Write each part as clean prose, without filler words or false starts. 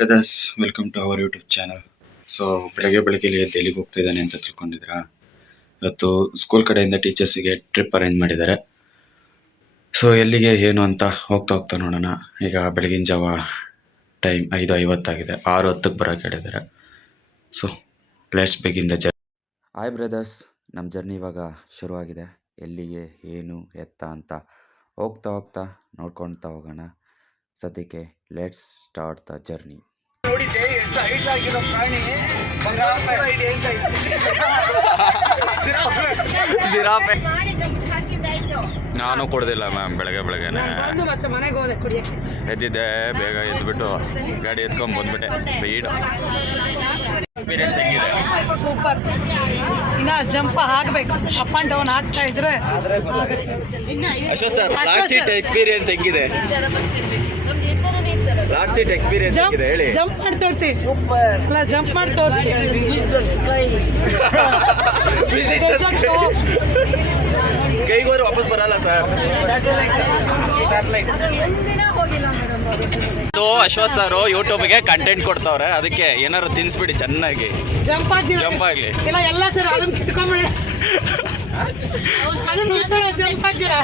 Brothers, welcome to our YouTube channel. So ಬೆಳಗ್ಗೆ ಎಲ್ಲಿಗೆ ಹೋಗ್ತಾ ಇದ್ದಾನೆ ಅಂತ ತಿಳ್ಕೊಂಡಿದ್ದೀರಾ? ಇವತ್ತು ಸ್ಕೂಲ್ ಕಡೆಯಿಂದ ಟೀಚರ್ಸಿಗೆ ಟ್ರಿಪ್ ಅರೇಂಜ್ ಮಾಡಿದ್ದಾರೆ. ಸೊ ಎಲ್ಲಿಗೆ ಏನು ಅಂತ ಹೋಗ್ತಾ ನೋಡೋಣ. ಈಗ ಬೆಳಗಿನ ಜಾವ ಟೈಮ್ 5:50 6:10 ಬರೋಕೆ ಹೇಳಿದ್ದಾರೆ. So let's begin the journey. Hi brothers, ನಮ್ಮ ಜರ್ನಿ ಇವಾಗ ಶುರುವಾಗಿದೆ. ಎಲ್ಲಿಗೆ ಏನು ಎತ್ತ ಅಂತ ಹೋಗ್ತಾ ನೋಡ್ಕೊಳ್ತಾ ಹೋಗೋಣ. ಸದ್ಯಕ್ಕೆ ಲೆಟ್ಸ್ ಸ್ಟಾರ್ಟ್ ದ ಜರ್ನಿ. ನೋಡಿದ್ದೆ ಎಷ್ಟು ಹೈಟ್ ಆಗಿರೋ ಪ್ರಾಣಿ ಜಿರಾಫೆ. ನಾನು ಕೊಡೋದಿಲ್ಲ ಮ್ಯಾಮ್. ಬೆಳಗ್ಗೆನೆ ಎದ್ದಿದ್ದೆ, ಬೇಗ ಎದ್ಬಿಟ್ಟು ಗಾಡಿ ಎತ್ಕೊಂಡ್ ಬಂದ್ಬಿಟ್ಟೆ. ಸ್ಪೀಡ್ ಎಕ್ಸ್ಪೀರಿಯನ್ಸ್ ಹೆಂಗಿದೆ? ಸೂಪರ್. ಇನ್ನ ಜಂಪ್ ಆಗ್ಬೇಕು, ಅಪ್ ಅಂಡ್ ಡೌನ್ ಆಗ್ತಾ ಇದ್ರೆ. Ashok sir, last seat experience ಹೆಂಗಿದೆ? ಲಾಸ್ಟ್ ಸೀಟ್ ಎಕ್ಸ್ಪೀರಿಯನ್ಸ್ ಹೆಂಗಿದೆ ಹೇಳಿ? ಜಂಪ್ ಮಾಡಿ ತೋರಿಸಿ. ಅಲ್ಲ, ಜಂಪ್ ಮಾಡಿ ತೋರಿಸಿ. ಸ್ಕೈಗೆ ಹೋದ್ರೆ ವಾಪಸ್ ಬರಲ್ಲ ಸರ್. ಅಶ್ವಥ್ ಸರ್ ಯೂಟ್ಯೂಬ್ಗೆ ಕಂಟೆಂಟ್ ಕೊಡ್ತಾವ್ರೆ, ಅದಕ್ಕೆ ಏನಾದ್ರು ತಿನ್ಸ್ಬಿಡಿ ಚೆನ್ನಾಗಿ. ಜಂಪ್ ಆಗ್ಲಿ. ಇಲ್ಲ ಎಲ್ಲ ಸರ್, ಅದನ್ನ ಕಿತ್ಕೊಂಡ್ಬಿಡಿ. ಅದನ್ನ ಜಂಪ್ ಆಗ್ತೀರಾ?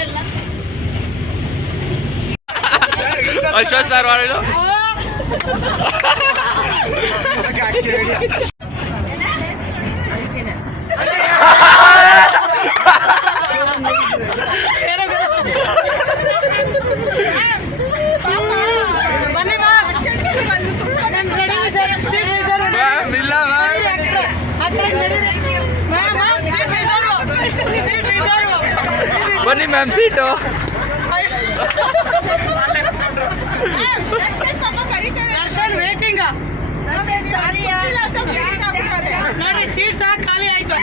ಅಶ್ವಥ್ ಸರ್ ಮಾಡಿದ್ರು. ಬನ್ನಿ ಮ್ಯಾಮ್, ಸೀಟು. ದರ್ಶನ್ ವೇಟಿಂಗ್ ನೋಡಿ, ಸೀಟ್ ಸಹ ಖಾಲಿ ಆಯ್ತು.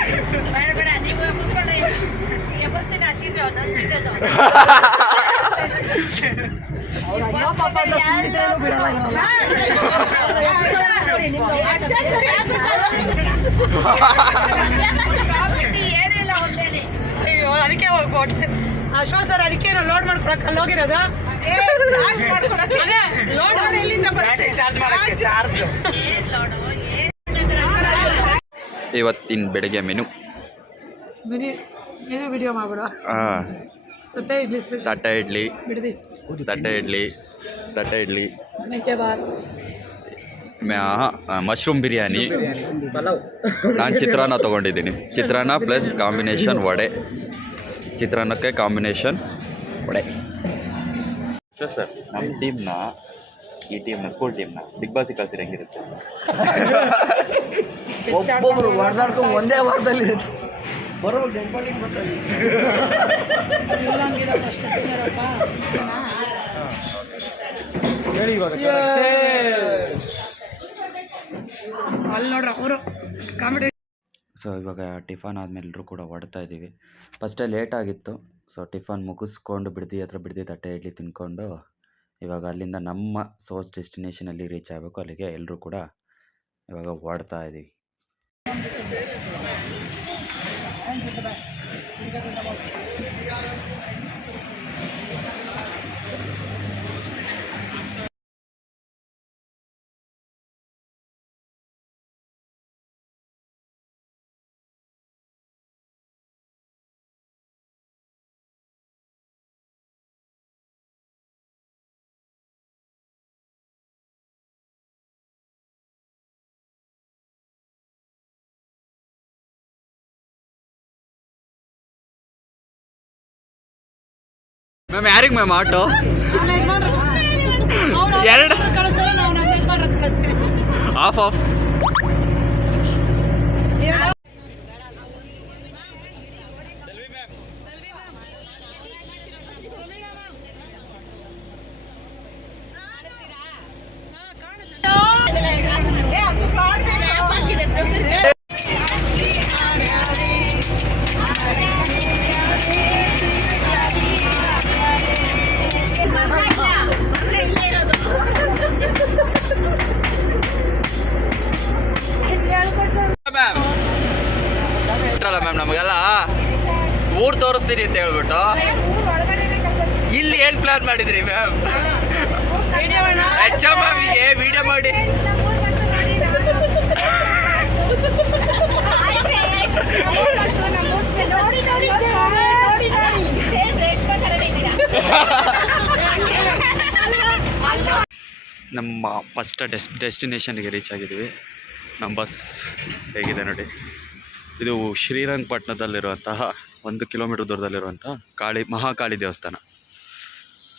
ಅದಕ್ಕೆ ಹೋಗ್ಬೋದು ಅಶ್ವಥ್ ಸರ್. ಅದಕ್ಕೆ ಲೋಡ್ ಮಾಡ್ಕೊಳಕ್ ಅಲ್ಲಿ ಹೋಗಿರೋದು. ಇವತ್ತಿನ ಬೆಳಗ್ಗೆ ಮೆನು ವಿಡಿಯೋ ಮಾಡ್ಬಿಡ. ತಟ್ಟೆ ಇಡ್ಲಿ, ತಟ್ಟೆ ಇಡ್ಲಿ, ಮೆಂತ್ಯ ಬಾತ್, ಮಶ್ರೂಮ್ ಬಿರಿಯಾನಿ. ನಾನು ಚಿತ್ರಾನ್ನ ತೊಗೊಂಡಿದ್ದೀನಿ. ಚಿತ್ರಾನ್ನ ಪ್ಲಸ್ ಕಾಂಬಿನೇಷನ್ ವಡೆ. ಚಿತ್ರಾನ್ನಕ್ಕೆ ಕಾಂಬಿನೇಷನ್ ವಡೆ. ಸರ್, ನಮ್ಮ ಈ ಟೀಮ್ನ ಸ್ಕೂಲ್ ಟೀಮ್ನ ಬಿಗ್ ಬಾಸಿಗೆ ಕಳಿಸಿದ್ರೆ ಹೆಂಗಿರುತ್ತೆ? ಒಬ್ಬೊಬ್ರು ಹೊಡೆದಾಡ್ಕೊಂಡು ಒಂದೇ ವಾರದಲ್ಲಿ ಬರೋ ಡೆಡ್ ಬಾಡಿ ಹೇಳಿ ಅಲ್ಲಿ ನೋಡ್ರ ಅವರು ಕಾಮಿಡಿ. ಸೊ ಇವಾಗ ಟಿಫನ್ ಆದಮೇಲೆ ಎಲ್ಲರೂ ಕೂಡ ಹೊಡ್ತಾ ಇದ್ದೀವಿ. ಫಸ್ಟೇ ಲೇಟ್ ಆಗಿತ್ತು. ಸೊ ಟಿಫನ್ ಮುಗಿಸ್ಕೊಂಡು ಬಿಡದಿ ತಟ್ಟೆ ಇಡ್ಲಿ ತಿನ್ಕೊಂಡು ಇವಾಗ ಅಲ್ಲಿಂದ ನಮ್ಮ ಸೋರ್ಸ್ ಡೆಸ್ಟಿನೇಷನಲ್ಲಿ ರೀಚ್ ಆಗಬೇಕು. ಅಲ್ಲಿಗೆ ಎಲ್ಲರೂ ಕೂಡ ಇವಾಗ ಹೊಡ್ತಾ ಇದ್ದೀವಿ. ಮ್ಯಾಮ್, ಯಾರಿಗೆ ಮ್ಯಾಮ್ ಆಟೋ? ಎರಡು ಆಫ್ ಮ್ಯಾಮ್. ನಮಗೆಲ್ಲ ಊರು ತೋರಿಸ್ತೀನಿ ಅಂತ ಹೇಳ್ಬಿಟ್ಟು ಇಲ್ಲಿ ಏನು ಪ್ಲಾನ್ ಮಾಡಿದ್ರಿ ಮ್ಯಾಮ್? ವಿಡಿಯೋ ಮಾಡಿ ನಮ್ಮ ಫಸ್ಟ್ ಡೆಸ್ಟಿನೇಷನ್ಗೆ ರೀಚ್ ಆಗಿದ್ದೀವಿ. ನಮ್ಮ ಬಸ್ ಹೇಗಿದೆ ನೋಡಿ. ಇದು ಶ್ರೀರಂಗಪಟ್ಟಣದಲ್ಲಿರುವಂತಹ 1 ಕಿಲೋಮೀಟ್ರ್ ದೂರದಲ್ಲಿರುವಂಥ ಮಹಾಕಾಳಿ ದೇವಸ್ಥಾನ.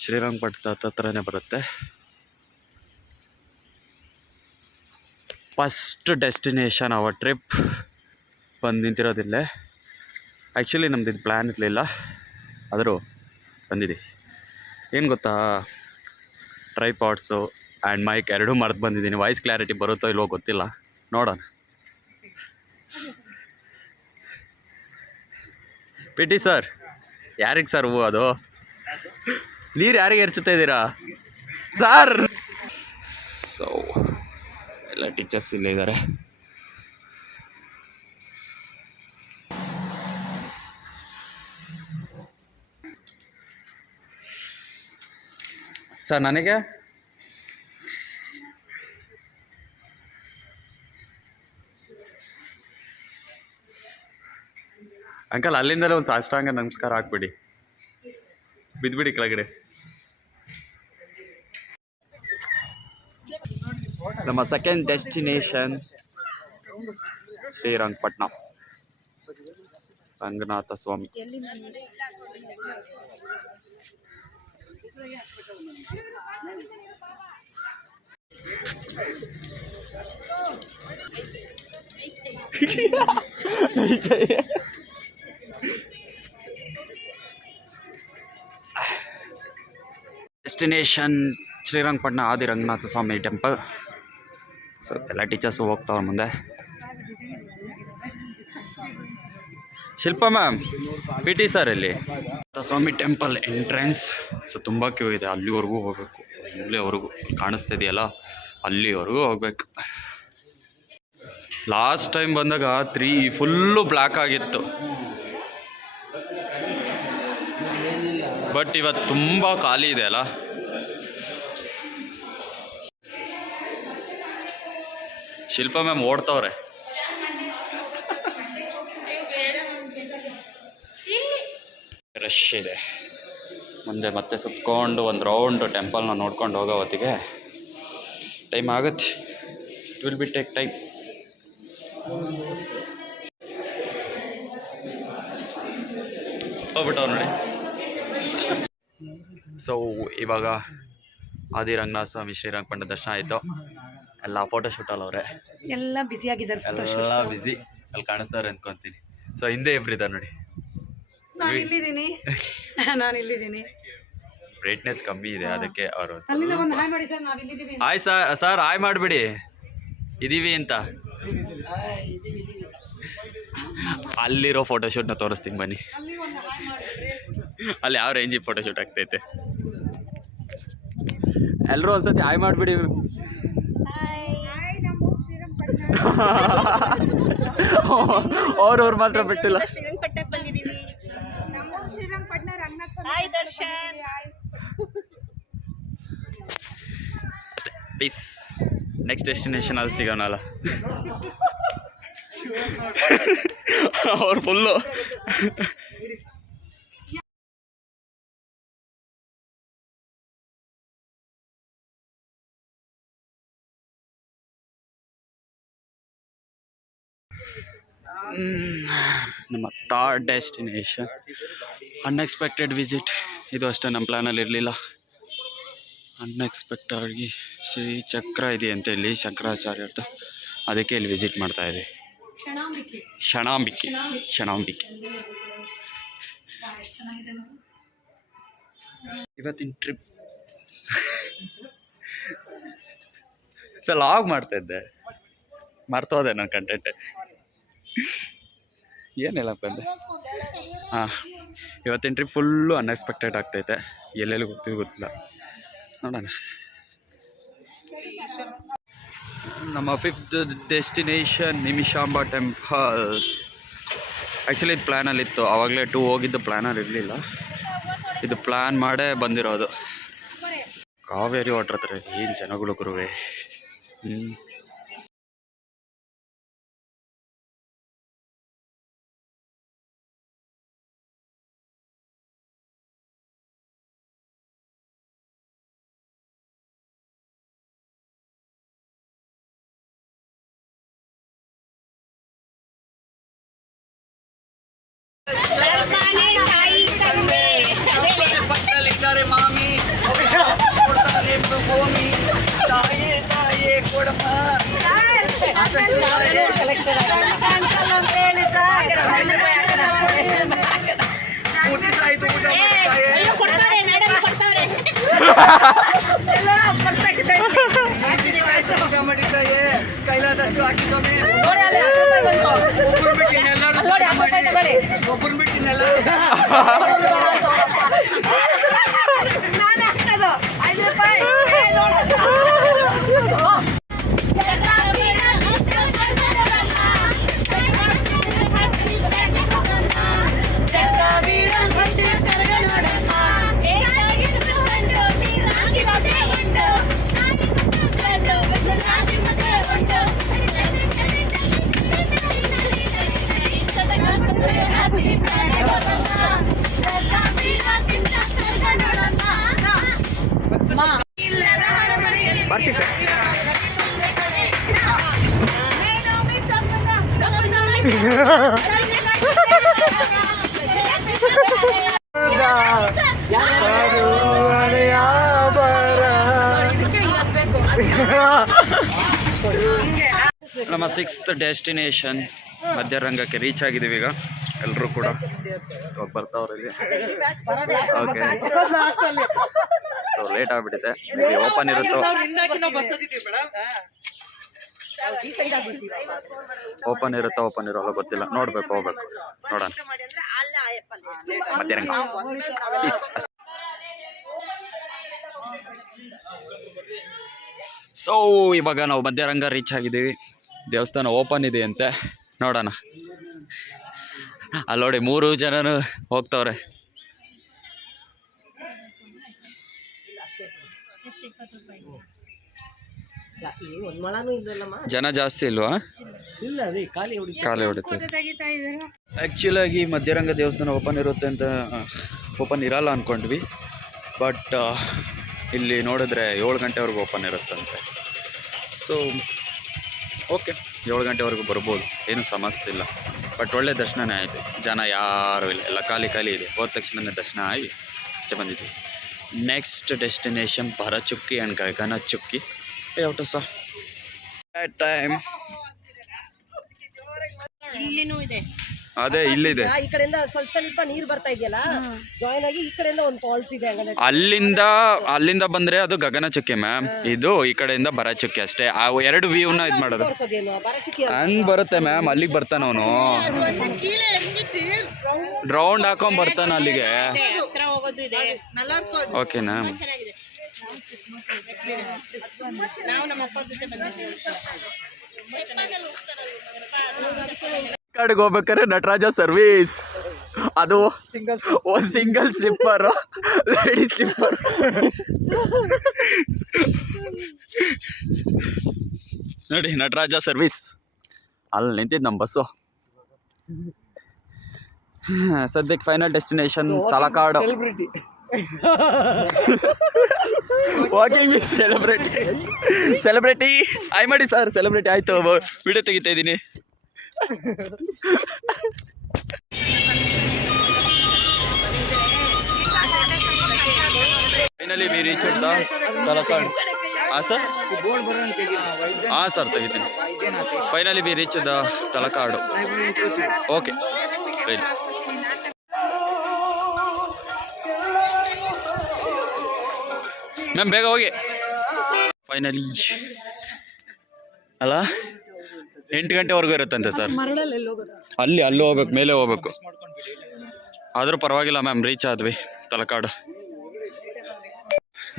ಶ್ರೀರಂಗಪಟ್ಟಣದ ಹತ್ರನೇ ಬರುತ್ತೆ. ಫಸ್ಟ್ ಡೆಸ್ಟಿನೇಷನ್ ಅವರ್ ಟ್ರಿಪ್ ಬಂದು ನಿಂತಿರೋದಿಲ್ಲೇ. ಆ್ಯಕ್ಚುಲಿ ನಮ್ದು ಇದು ಪ್ಲ್ಯಾನ್ ಇರಲಿಲ್ಲ, ಆದರೂ ಬಂದಿದ್ದೀವಿ. ಏನು ಗೊತ್ತಾ, ಟ್ರೈಪಾಡ್ಸು ಆ್ಯಂಡ್ ಮೈಕ್ ಎರಡೂ ಮರೆತು ಬಂದಿದ್ದೀನಿ. ವಾಯ್ಸ್ ಕ್ಲಾರಿಟಿ ಬರುತ್ತೋ ಇಲ್ವೋ ಗೊತ್ತಿಲ್ಲ, ನೋಡೋಣ. ಪಿ ಟಿ ಸರ್, ಯಾರಿಗೆ ಸರ್ ಹೂವು ಅದು? ನೀರು ಯಾರಿಗೆ ಎರಚುತ್ತಾ ಇದ್ದೀರಾ ಸರ್? ಸೊ ಎಲ್ಲ ಟೀಚರ್ಸ್ ಇಲ್ಲೇ ಇದ್ದಾರೆ. ಸರ್ ನನಗೆ ಅಂಕಲ್ ಅಲ್ಲಿಂದಲೇ ಒಂದು ಸಾಷ್ಟಾಂಗ ನಮಸ್ಕಾರ ಹಾಕ್ಬಿಡಿ, ಬಿದ್ದುಬಿಡಿ ಕೆಳಗಡೆ. ನಮ್ಮ ಸೆಕೆಂಡ್ ಡೆಸ್ಟಿನೇಷನ್ ಶ್ರೀರಂಗಪಟ್ಟಣ ರಂಗನಾಥ ಸ್ವಾಮಿ. ಡೆಸ್ಟಿನೇಷನ್ ಶ್ರೀರಂಗಪಟ್ಟಣ ಆದಿ ರಂಗನಾಥ ಸ್ವಾಮಿ ಟೆಂಪಲ್. ಸೊ ಎಲ್ಲ ಟೀಚರ್ಸು ಹೋಗ್ತಾವ್ರೆ ಮುಂದೆ. ಶಿಲ್ಪ ಮ್ಯಾಮ್, ಪಿ ಟಿ ಸರ್ ಇಲ್ಲಿ ಸ್ವಾಮಿ ಟೆಂಪಲ್ ಎಂಟ್ರೆನ್ಸ್. ಸೊ ತುಂಬ ಕ್ಯೂ ಇದೆ, ಅಲ್ಲಿವರೆಗೂ ಹೋಗಬೇಕು. ಇಲ್ಲಿವರೆಗೂ ಕಾಣಿಸ್ತಾ ಇದೆಯಲ್ಲ, ಅಲ್ಲಿವರೆಗೂ ಹೋಗ್ಬೇಕು. ಲಾಸ್ಟ್ ಟೈಮ್ ಬಂದಾಗ ಫುಲ್ಲು ಬ್ಲ್ಯಾಕ್ ಆಗಿತ್ತು, ಬಟ್ ಇವತ್ತು ತುಂಬ ಖಾಲಿ ಇದೆ ಅಲ್ಲ. ಶಿಲ್ಪ ಮ್ಯಾಮ್ ಓಡ್ತವ್ರೆ. ರಶ್ ಇದೆ. ಮುಂದೆ ಮತ್ತೆ ಸುತ್ಕೊಂಡು ಒಂದು ರೌಂಡು ಟೆಂಪಲ್ನ ನೋಡ್ಕೊಂಡು ಹೋಗೋ ಹೊತ್ತಿಗೆ ಟೈಮ್ ಆಗುತ್ತೆ. It will be take time. ಹೋಗ್ಬಿಟ್ಟವ್ರು ನೋಡಿ. ಸೊ ಇವಾಗ ಆದಿ ರಂಗನಾಥ ಸ್ವಾಮಿ ಶ್ರೀರಂಗಪಟ್ಟಣ ದರ್ಶನ ಆಯಿತು. ಎಲ್ಲ ಫೋಟೋಶೂಟಲ್ಲಿ ಅವರೇ ಎಲ್ಲ ಬ್ಯುಸಿ ಆಗಿದ್ದಾರೆ, ಎಲ್ಲ ಬ್ಯುಸಿ. ಅಲ್ಲಿ ಕಾಣಿಸ್ತಾರೆ ಅಂದ್ಕೊತೀನಿ. ಸೊ ಹಿಂದೆ ಇಬ್ಬರಿದ್ದಾರೆ ನೋಡಿ. ನಾನು ಇಲ್ಲಿದ್ದೀನಿ. ಬ್ರೈಟ್ನೆಸ್ ಕಮ್ಮಿ ಇದೆ, ಅದಕ್ಕೆ ಅವರು ಅಲ್ಲಿಂದ ಒಂದು ಹಾಯ್ ಮಾಡಿ ಸರ್, ನಾವು ಇಲ್ಲಿದ್ದೀವಿ. ಹಾಯ್ ಸರ್ ಹಾಯ್ ಮಾಡಿಬಿಡಿ, ಇದ್ದೀವಿ ಅಂತ. ಅಲ್ಲಿರೋ ಫೋಟೋಶೂಟ್ನ ತೋರಿಸ್ತೀನಿ ಬನ್ನಿ. ಅಲ್ಲಿ ಒಂದು ಹಾಯ್ ಮಾಡಿದ್ರೆ ಅಲ್ಲಿ ಯಾವ ರೇಂಜಿಗೆ ಫೋಟೋಶೂಟ್ ಆಗ್ತೈತೆ. ಎಲ್ಲರೂ ಒಂದ್ಸತಿ ಹಾಯ್ ಮಾಡಿಬಿಡಿ. ಅವ್ರವ್ರು ಮಾತ್ರ ಬಿಟ್ಟಿಲ್ಲ. ಶ್ರೀರಂಗಪಟ್ಟಣಕ್ಕೆ ಬಂದಿದ್ದೀವಿ. ನಮ್ಮೂರು ಶ್ರೀರಂಗಪಟ್ಟಣ ರಂಗನಾಥ ಸ್ವಾಮಿ ದರ್ಶನ್. ಅಷ್ಟೇ, ಪೀಸ್. ನೆಕ್ಸ್ಟ್ ಡೆಸ್ಟಿನೇಷನ್ ಅಲ್ಲಿ ಸಿಗೋಣಲ್ಲ. ಅವ್ರು ಫುಲ್ಲು ನಮ್ಮ ಥರ್ಡ್ ಡೆಸ್ಟಿನೇಷನ್ ಅನ್ಎಕ್ಸ್ಪೆಕ್ಟೆಡ್ ವಿಸಿಟ್. ಇದು ಅಷ್ಟೇ ನಮ್ಮ ಪ್ಲ್ಯಾನಲ್ಲಿ ಇರಲಿಲ್ಲ. ಅನ್ಎಕ್ಸ್ಪೆಕ್ಟಾಗಿ ಶ್ರೀ ಚಕ್ರ ಇದೆಯಂತೆ ಇಲ್ಲಿ, ಶಂಕರಾಚಾರ್ಯರ್ದು. ಅದಕ್ಕೆ ಇಲ್ಲಿ ವಿಸಿಟ್ ಮಾಡ್ತಾ ಇದ್ದೀವಿ. ಶಣಾಂಬಿಕೆ. ಇವತ್ತಿನ ಟ್ರಿಪ್ ಲಾಗ್ ಮಾಡ್ತಾ ಇದ್ದೆ, ಮರ್ತೋದೆ ನನ್ನ ಕಂಟೆಂಟ್. ಏನಿಲ್ಲಪ್ಪ ಅಂದೆ. ಹಾಂ, ಇವತ್ತಿನ ಟ್ರಿಪ್ ಫುಲ್ಲು ಅನ್ಎಕ್ಸ್ಪೆಕ್ಟೆಡ್ ಆಗ್ತೈತೆ. ಎಲ್ಲೆಲ್ಲಿ ಹೋಗ್ತೀವಿ ಗೊತ್ತಿಲ್ಲ, ನೋಡೋಣ. ನಮ್ಮ fifth destination Nimishamba temple. Actually ಇದು ಪ್ಲ್ಯಾನಲ್ಲಿತ್ತು, ಆವಾಗಲೇ 2 ಹೋಗಿದ್ದು ಪ್ಲ್ಯಾನಲ್ಲಿ ಇರಲಿಲ್ಲ. ಇದು ಪ್ಲ್ಯಾನ್ ಮಾಡೇ ಬಂದಿರೋದು. ಕಾವೇರಿ ವಾಟರ್ ಹತ್ರ ಏನು ಜನಗಳು ಗುರುವೆ. ಪಕ್ಕದಲ್ಲಿದ್ದಾರೆ ಮಾಮಿ ಕೊಡ್ತಾರೆ ಭೂಮಿ ತಾಯೇ ತಾಯೇ ಕೊಡಮ್ಮ ಊಟ ಮಾಡಿದ್ದಾಯೇ ಕೈಲಾದಷ್ಟು ಹಾಕಿ ಸ್ವಾಮಿ ಒಬ್ಬರು ಬಿಟ್ಟಿನೆಲ್ಲರೂ ಒಬ್ಬರು ಬಿಟ್ಟಿನೆಲ್ಲ ಬರ್ತೀವಿ ಸರ್. ನಮ್ಮ 6th ಡೆಸ್ಟಿನೇಷನ್ ಮಧ್ಯರಂಗಕ್ಕೆ ರೀಚ್ ಆಗಿದ್ದೀವಿ ಈಗ. ಎಲ್ಲರೂ ಕೂಡ ಬರ್ತಾವ್ರೆ ಇಲ್ಲಿ. ಓಕೆ, ಸೊ ಲೇಟ್ ಆಗಿಬಿಟ್ಟಿದೆ. ಓಪನ್ ಇರುತ್ತೋ ಓಪನ್ ಇರೋಲ್ಲ ಗೊತ್ತಿಲ್ಲ, ನೋಡ್ಬೇಕು, ಹೋಗ್ಬೇಕು, ನೋಡೋಣ. ಮಧ್ಯರಂಗ ಸೊ ಇವಾಗ ನಾವು ಮಧ್ಯರಂಗ ರೀಚ್ ಆಗಿದ್ದೀವಿ. ದೇವಸ್ಥಾನ ಓಪನ್ ಇದೆ ಅಂತೆ, ನೋಡೋಣ. ಅಲ್ಲಿ ನೋಡಿ 3 ಜನನು ಹೋಗ್ತವ್ರೆ. ಜನ ಜಾಸ್ತಿ ಇಲ್ವಾ? ಖಾಲಿ ಹೊಡಿತಾರೆ. ಆ್ಯಕ್ಚುಲಾಗಿ ಮಧ್ಯರಂಗ ದೇವಸ್ಥಾನ ಓಪನ್ ಇರುತ್ತೆ ಅಂತ, ಓಪನ್ ಇರಲ್ಲ ಅಂದ್ಕೊಂಡ್ವಿ. ಬಟ್ ಇಲ್ಲಿ ನೋಡಿದ್ರೆ 7 ಗಂಟೆವರೆಗೂ ಓಪನ್ ಇರುತ್ತಂತೆ. ಸೊ ಓಕೆ, 7 ಗಂಟೆವರೆಗೂ ಬರ್ಬೋದು, ಏನು ಸಮಸ್ಯೆ ಇಲ್ಲ. ಬಟ್ ಒಳ್ಳೆ ದರ್ಶನನೇ ಆಯಿತು. ಜನ ಯಾರೂ ಇಲ್ಲ, ಎಲ್ಲ ಖಾಲಿ ಇದೆ. ಹೋದ ತಕ್ಷಣನೇ ದರ್ಶನ ಆಗಿ ಬಂದಿದ್ವಿ. Next destination Bharachukki and Gagana Chukki. ಯಾವಟು ಸಹ ಟೈಮ್ ಅದೇ ಇಲ್ಲಿದೆ. ಈ ಕಡೆಯಿಂದ ಸ್ವಲ್ಪ ನೀರು ಬರ್ತಾ ಇದೆಯಲ್ಲ, ಜಾಯಿನ್ ಆಗಿ ಈ ಕಡೆಯಿಂದ ಒಂದು ಫಾಲ್ಸ್ ಇದೆ. ಅಲ್ಲಿಂದ ಬಂದ್ರೆ ಅದು ಗಗನ ಚುಕ್ಕಿ ಮ್ಯಾಮ್, ಇದು ಈ ಕಡೆಯಿಂದ ಭರಚುಕ್ಕಿ ಅಷ್ಟೇ. ಆ 2 ವ್ಯೂನ ಇದು ಮಾಡೋದು ಹಂಗ್ ಬರುತ್ತೆ ಮ್ಯಾಮ್. ಅಲ್ಲಿಗೆ ಬರ್ತಾನ ಅವನು, ರೌಂಡ್ ಹಾಕೊಂಡ್ ಬರ್ತಾನ ಅಲ್ಲಿಗೆ. ಓಕೆನಾ? ಕಡೆಗೆ ಹೋಗ್ಬೇಕಾದ್ರೆ ನಟರಾಜ ಸರ್ವಿಸ್, ಅದು ಸಿಂಗಲ್ ಸ್ಲಿಪ್ಪರ್, ಲೇಡೀಸ್ ಸ್ಲಿಪ್ಪರ್. ನೋಡಿ ನಟರಾಜ ಸರ್ವಿಸ್ ಅಲ್ಲಿ ನಿಂತಿದ್ದು ನಮ್ಮ ಬಸ್ಸು. ಸದ್ಯಕ್ಕೆ final destination Talakadu. Walking celebrity ಆಯ್ ಮಾಡಿ ಸರ್, ಸೆಲೆಬ್ರಿಟಿ ಆಯಿತು. ವಿಡಿಯೋ ತೆಗಿತಾ ಇದ್ದೀನಿ. Finally we reach Talakadu. ಹಾಂ ಸರ್, ಹಾಂ ಸರ್ ತೆಗಿತೀನಿ. Finally we reach Talakadu. Okay right. Ma'am ಬೇಗ ಹೋಗಿ. ಫೈನಲಿ ಅಲ್ಲ 8 ಗಂಟೆವರೆಗೂ ಇರುತ್ತಂತೆ ಸರ್. ಅಲ್ಲಿ ಹೋಗ್ಬೇಕು, ಮೇಲೆ ಹೋಗ್ಬೇಕು. ಆದರೂ ಪರವಾಗಿಲ್ಲ ಮ್ಯಾಮ್, ರೀಚ್ ಆದ್ವಿ ತಲಕಾಡು.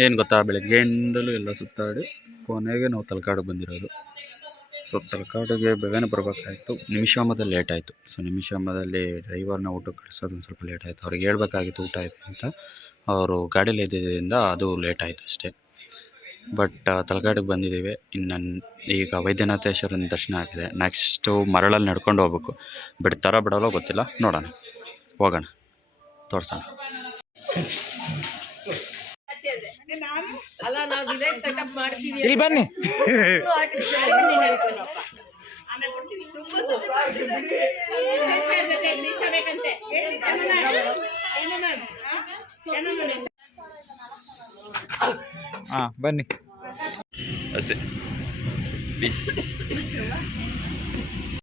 ಏನು ಗೊತ್ತಾ, ಬೆಳಗ್ಗೆಯಿಂದಲೂ ಎಲ್ಲ ಸುತ್ತಾಡಿ ಕೊನೆಗೆ ನಾವು ತಲಕಾಡಿಗೆ ಬಂದಿರೋದು. ಸೊ ತಲಕಾಡಿಗೆ ಬೇಗನೆ ಬರಬೇಕಾಯಿತು. ನಿಮಿಷಾಂಬದಲ್ಲಿ ಲೇಟ್ ಆಯಿತು. ಸೊ ನಿಮಿಷಾಂಬದಲ್ಲಿ ಡ್ರೈವರ್ನ ಊಟಕ್ಕೆ ಕಳಿಸೋದು ಒಂದು ಸ್ವಲ್ಪ ಲೇಟ್ ಆಯಿತು. ಅವ್ರಿಗೆ ಹೇಳ್ಬೇಕಾಗಿತ್ತು ಊಟ ಆಯಿತು ಅಂತ. ಅವರು ಗಾಡೀಲಿ ಇದ್ದಿದ್ದರಿಂದ ಅದು ಲೇಟ್ ಆಯಿತು ಅಷ್ಟೇ. ಬಟ್ ತಲಕಾಡಿಗೆ ಬಂದಿದ್ದೀವಿ. ಇನ್ನು ಈಗ ವೈದ್ಯನಾಥೇಶ್ವರನ ದರ್ಶನ ಆಗಿದೆ. ನೆಕ್ಸ್ಟು ಮರಳಲ್ಲಿ ನಡ್ಕೊಂಡು ಹೋಗ್ಬೇಕು. ಬಿಡ್ತಾರೋ ಬಿಡೋಲ್ಲೋ ಗೊತ್ತಿಲ್ಲ, ನೋಡೋಣ, ಹೋಗೋಣ, ತೋರ್ಸೋಣ. ಅಲ್ಲ ನಾವು ವಿಲೇಜ್ ಸೆಟಪ್ ಮಾಡ್ತೀವಿ ಇಲ್ಲಿ ಬನ್ನಿ. ಬನ್ನಿ ಅಷ್ಟೇ. ಪೀಸ್.